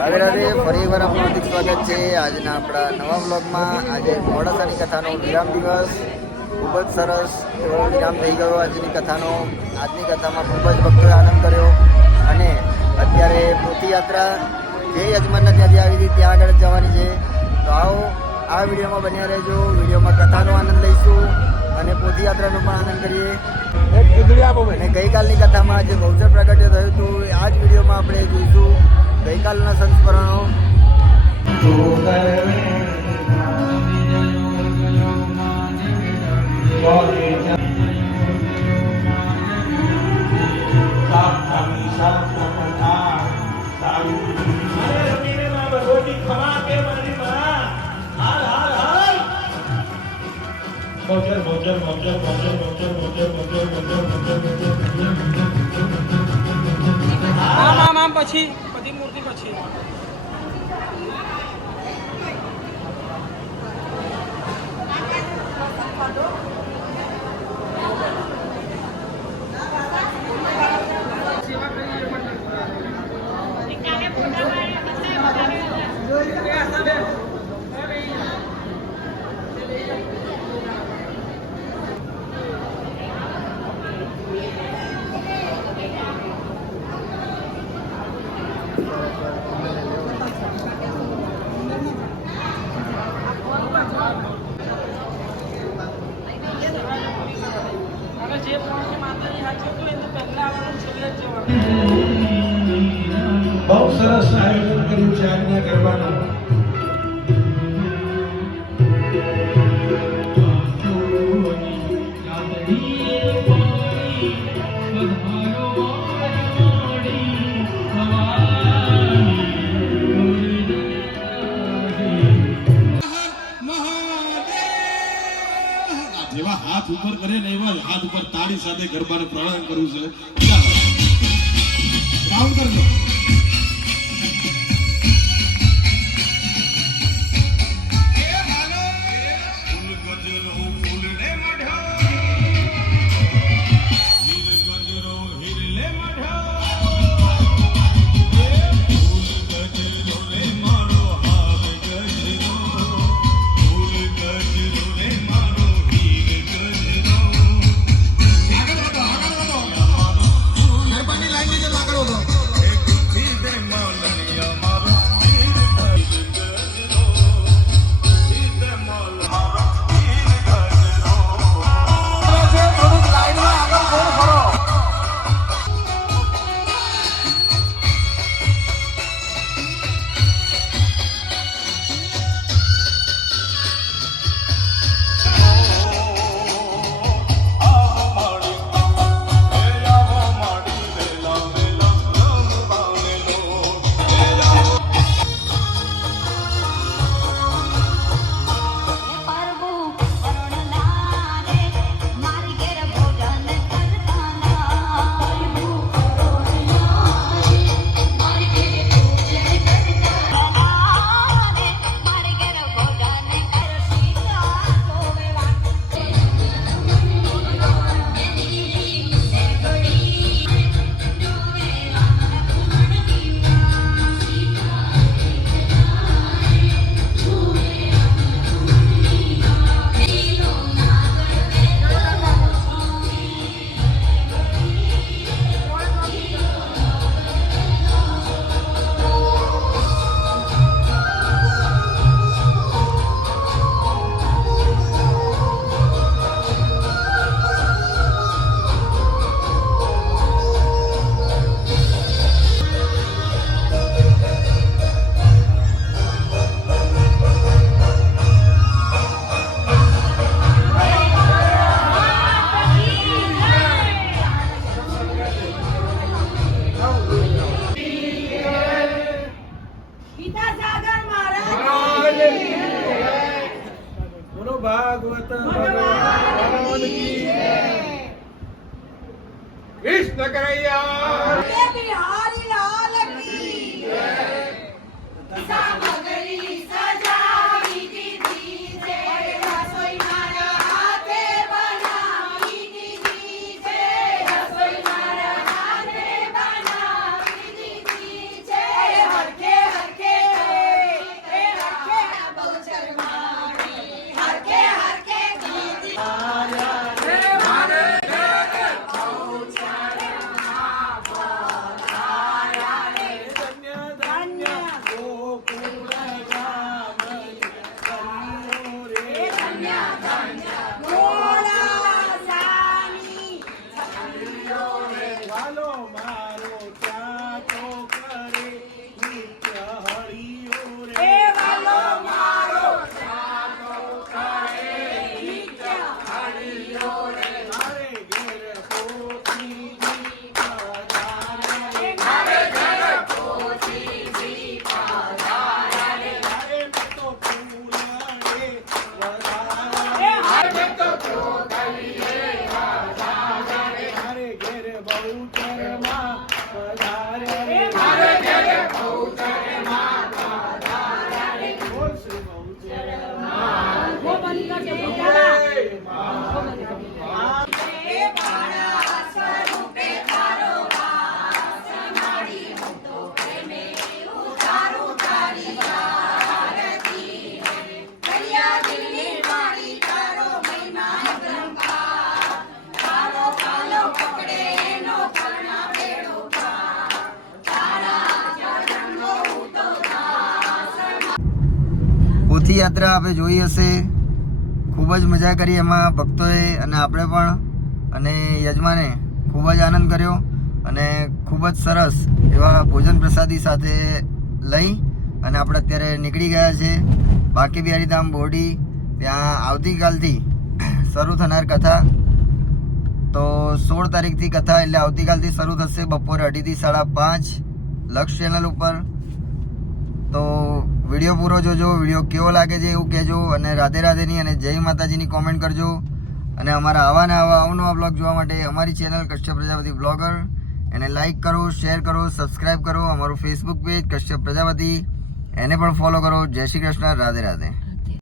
રાધે રાધે ફરી એકવાર આપનું હાર્દિક સ્વાગત છે. આજના આપણા નવા બ્લોગમાં આજે મોડાસાની કથાનો વિરામ દિવસ. ખૂબ જ સરસ એવો વિરામ થઈ ગયો. આજની કથાનો આજની કથામાં ખૂબ જ ભક્તોએ આનંદ કર્યો. અને અત્યારે પોથીયાત્રા જે યજમાનના ત્યાંથી આવી હતી ત્યાં આગળ જવાની છે. તો આવો આ વિડીયોમાં બન્યા રહેજો. વિડીયોમાં કથાનો આનંદ લઈશું અને પોથીયાત્રાનો પણ આનંદ કરીએ. અને ગઈકાલની કથામાં જે બહુચર પ્રગટ્ય થયું હતું. આ જ વિડીયોમાં આપણે જોઈશું ગઈકાલના સંસ્મરણો આમ આમ આમ પછી બધી મૂર્તિ પછી અને જે પ્રમાણે માતાજી હાચવતું હોય તો પહેલા બહુ સરસ આયોજન કર્યું છે આજના ગરબાનું. જેવા હાથ ઉપર કરે ને એવા જ હાથ ઉપર તાળી સાથે ગરબાને પ્રણામ કરવું છે. રાઉન્ડ કરજો ભાગવત ભગવાન કી કૃષ્ણ કનૈયા. પોથી યાત્રા આપણે જોઈ હશે. ખૂબ જ મજા કરી એમાં ભક્તોએ અને આપણે પણ. અને યજમાને ખૂબ જ આનંદ કર્યો અને ખૂબ જ સરસ એવા ભોજન પ્રસાદી સાથે લઈ અને આપણે અત્યારે નીકળી ગયા છે. બાકી બિહારીધામ બોડી ત્યાં આવતીકાલથી શરૂ થનાર કથા. તો સોળ તારીખથી કથા એટલે આવતીકાલથી શરૂ થશે બપોરે અઢીથી સાડા પાંચ. લક્ષ ચેનલ ઉપર. તો વીડિયો પૂરો જોજો, વીડિયો કેવો લાગે છે એવું કહેજો અને રાધે રાધેની અને જય માતાજીની કોમેન્ટ કરજો. અને અમારા આવા ને આવા અવનવા બ્લોગ જોવા માટે અમારી ચેનલ કશ્યપ પ્રજાપતિ બ્લોગર એને લાઈક કરો શેર કરો સબસ્ક્રાઈબ કરો, અમારું ફેસબુક પેજ કશ્યપ પ્રજાપતિ. એને પણ ફોલો કરો. જય શ્રી કૃષ્ણ, રાધે રાધે.